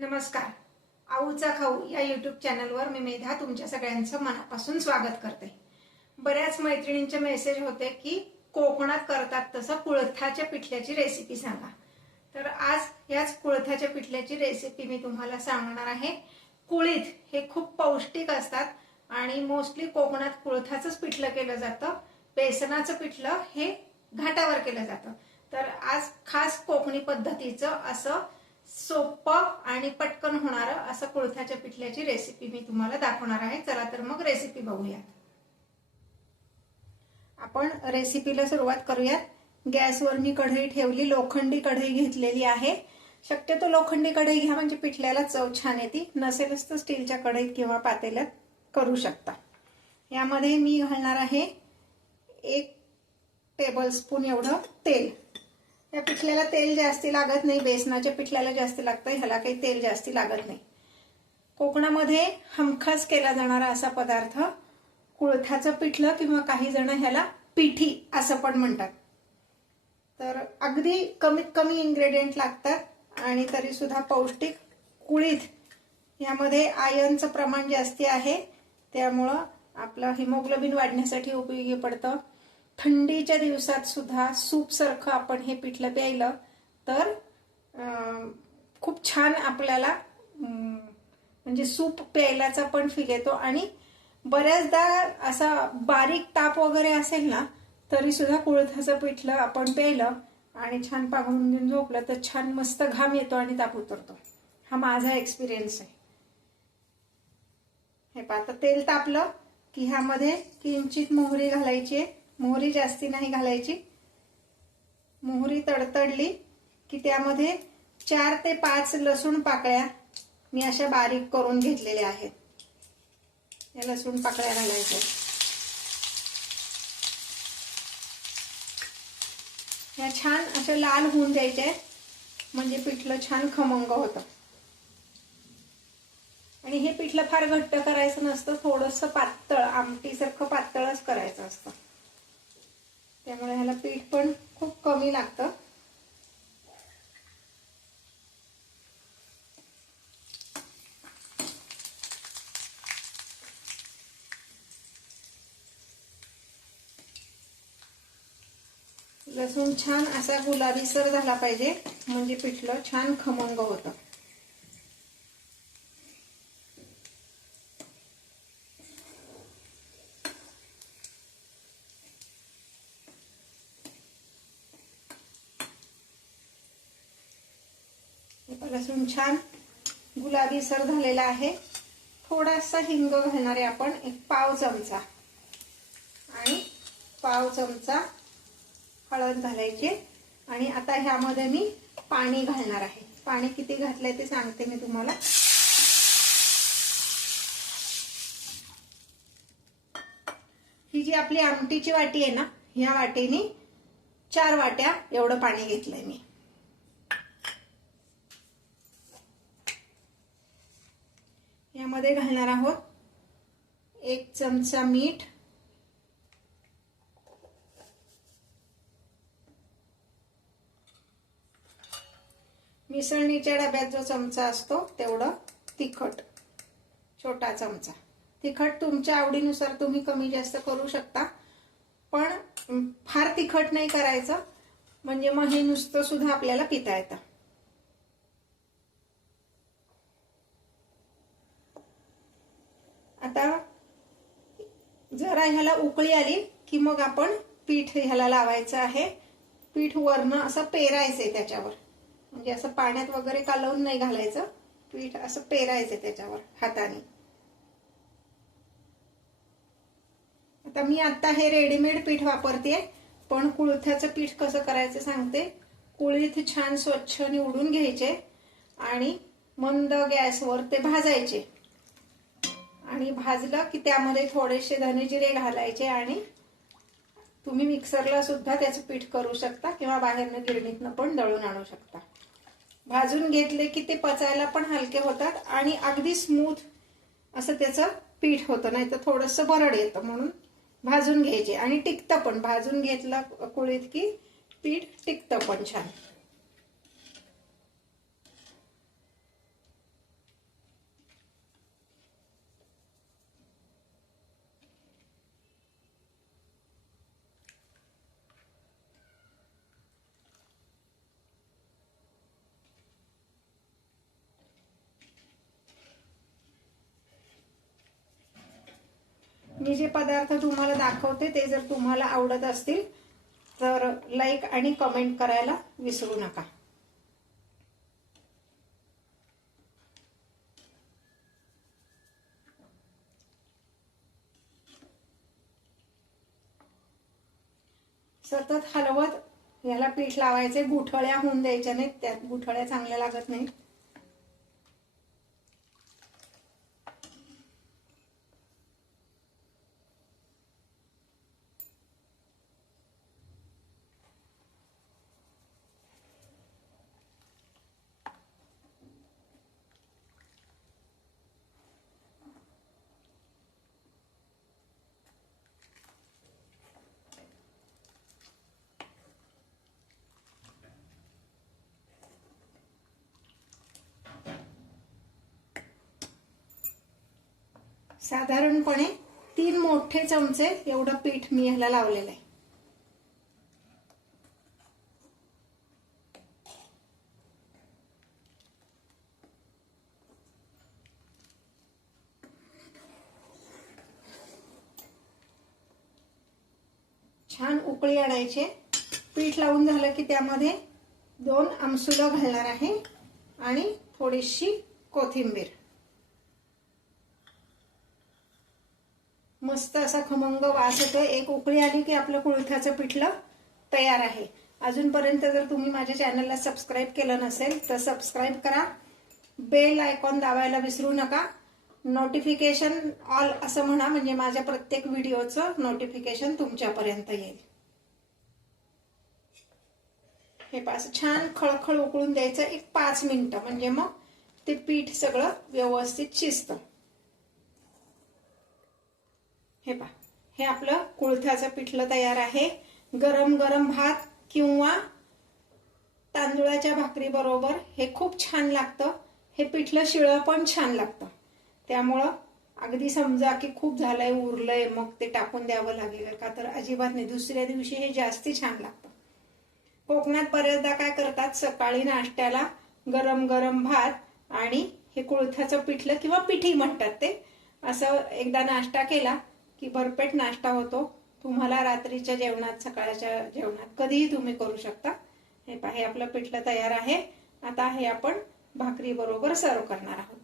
नमस्कार. आऊचा खाऊ या यूट्यूब चॅनलवर मी मेधा तुमच्या सगळ्यांचं मनापासून स्वागत करते. बऱ्याच मैत्रिणींचे मेसेज होते की कोकणात करतात तसं कुळथाच्या पिठल्याची रेसिपी सांगा. तर आज याच कुळथाच्या पिठल्याची रेसिपी मी तुम्हाला सांगणार आहे. कुळीथ हे खूप पौष्टिक असतात आणि मोस्टली कोकणात कुळथाचंच पिठलं केलं जातं. बेसनाचं पिठलं हे घाटावर केलं जातं. तर आज खास कोकणी पद्धतीचं असं सोपं आणि पटकन होणारं असं कुळथाच्या पिठल्याची रेसिपी मी तुम्हाला दाखवणार आहे. चला तर मग रेसिपी बघूया. आपण रेसिपीला सुरुवात करूयात. गॅसवर मी कढई ठेवली, लोखंडी कढई घेतलेली आहे. शक्यतो लोखंडी कढई घ्या म्हणजे पिठल्याला चव छान येते. नसेलच तर स्टीलच्या कढईत किंवा पातेल्यात करू शकता. यामध्ये मी घालणार आहे 1 टेबलस्पून एवढं तेल. या पिठल्याला तेल जास्ती लागत नाही, बेसनाच्या पिठल्याला जास्त लागतं, ह्याला काही तेल जास्ती लागत नाही. कोकणामध्ये हमखास केला जाणारा असा पदार्थ कुळथाचं पिठलं किंवा काही जण ह्याला पिठी असं पण म्हणतात. तर अगदी कमीत कमी इन्ग्रेडियंट लागतात आणि तरी सुद्धा पौष्टिक. कुळीथ यामध्ये आयर्नचं प्रमाण जास्ती आहे, त्यामुळं आपलं हिमोग्लोबिन वाढण्यासाठी उपयोगी पडतं. थंडीच्या दिवसात सुद्धा सूप सारखं आपण हे पिठलं प्यायलं तर खूप छान आपल्याला म्हणजे सूप प्यायलाचा पण फील येतो. आणि बऱ्याचदा असा बारीक ताप वगैरे असेल ना तरी सुद्धा कुळथाचं पिठलं आपण प्यायलं आणि छान पांघरून घेऊन झोपलं तर छान मस्त घाम येतो आणि ताप उतरतो. हा माझा एक्सपिरियन्स आहे. हे पाहता तेल तापलं की ह्यामध्ये किंचित मोहरी घालायची आहे. मोहरी जास्ती नाही घालायची. मोहरी तडतडली की त्यामध्ये 4 ते 5 लसूण पाकळ्या मी अशा बारीक करून घेतलेल्या आहेत. या लसूण पाकळ्या घालायच्या. या छान अशा लाल होऊन द्यायच्या म्हणजे पिठलं छान खमंग होतं. आणि हे पिठलं फार घट्ट करायचं नसतं, थोडंसं पातळ आमटीसारखं पातळच करायचं असतं. त्यामुळे ह्याला पीठ पण खूप कमी लागतं. लसूण छान असा गुलाबीसर झाला पाहिजे म्हणजे पिठलं छान खमंग होतं. लसूण छान गुलाबी सर झालेला आहे. थोडासा हिंग घालणार आहे आपण, 1 पाव चमचा, आणि पाव चमचा हळद घालायची. आणि आता ह्यामध्ये मी पाणी घालणार आहे. पाणी किती घातलंय ते सांगते मी तुम्हाला. ही जी आपली आमटीची वाटी आहे ना, ह्या वाटीने 4 वाट्या एवढं पाणी घेतलंय मी. यामध्ये घालणार आहोत 1 चमचा मीठ, मिसळणीच्या डब्यात जो चमचा असतो तेवढं तिखट, छोटा चमचा. तिखट तुमच्या आवडीनुसार तुम्ही कमी जास्त करू शकता, पण फार तिखट नाही करायचं म्हणजे मग हे नुसतं सुद्धा आपल्याला पिता येतं. आता जरा ह्याला उकळी आली की मग आपण पीठ ह्याला लावायचं आहे. पीठ वरनं असं पेरायचंय त्याच्यावर, म्हणजे असं पाण्यात वगैरे कालवून नाही घालायचं. पीठ असं पेरायचंय त्याच्यावर हाताने. आता मी हे रेडीमेड पीठ वापरते, पण कुळथाचं पीठ कसं करायचं सांगते. कुळीथ छान स्वच्छ निवडून घ्यायचे आणि मंद गॅसवर ते भाजायचे. आणि भाजलं की त्यामध्ये थोडेसे धने जिरे घालायचे आणि तुम्ही मिक्सरला सुद्धा त्याचं पीठ करू शकता किंवा बाहेरनं गिरणीतनं पण दळून आणू शकता. भाजून घेतले की ते पचायला पण हलके होतात आणि अगदी स्मूथ असं त्याचं पीठ होतं. नाही तर थोडंसं भरड येतं, म्हणून भाजून घ्यायचे. आणि टिकतं पण, भाजून घेतलं कुळीथ की पीठ टिकतं पण छान. मी जे पदार्थ तुम्हाला दाखवते ते जर तुम्हाला आवडत असतील तर लाईक आणि कमेंट करायला विसरू नका. सतत हलवत याला पीठ लावायचे. गुठळ्या होऊन द्यायच्या नाहीत, त्यात गुठळ्या चांगल्या लागत नाही. साधारणपणे 3 मोठे चमचे एवढं पीठ मी ह्याला लावलेलं आहे. छान उकळी आणायचे. पीठ लावून झालं की त्यामध्ये 2 आमसुलं घालणार आहे आणि थोडीशी कोथिंबीर. मस्त असा खमंग वास येतो. एक उकळी आली की आपलं कुळथाचं पिठलं तयार आहे. अजूनपर्यंत जर तुम्ही माझ्या चॅनलला सबस्क्राईब केलं नसेल तर सबस्क्राईब करा. बेल आयकॉन दाबायला विसरू नका. नोटिफिकेशन ऑल असं म्हणा, म्हणजे माझ्या प्रत्येक व्हिडिओचं नोटिफिकेशन तुमच्यापर्यंत येईल. हे पास छान खळखळ उकळून द्यायचं 1-5 मिनिटं, म्हणजे मग ते पीठ सगळं व्यवस्थित शिजतं. हे पहा, हे आपलं कुळथाचं पिठलं तयार आहे. गरम गरम भात किंवा तांदुळाच्या भाकरी बरोबर हे खूप छान लागतं. हे पिठलं शिळं पण छान लागतं. त्यामुळं अगदी समजा की खूप झालंय, उरलंय, मग ते टाकून द्यावं लागेल का, तर अजिबात नाही. दुसऱ्या दिवशी हे जास्ती छान लागतं. कोकणात बऱ्याचदा काय करतात, सकाळी नाश्त्याला गरम गरम भात आणि हे कुळथाचं पिठलं किंवा पिठी म्हणतात ते, असं एकदा नाश्ता केला की भरपेट नाश्ता होतो. तुम्हाला रात्रीच्या जेवणात, सकाळच्या जेवणात कधीही तुम्ही करू शकता. हे पहा, हे आपलं पिठलं तयार आहे. आता हे आपण भाकरी बरोबर सर्व करणार आहोत.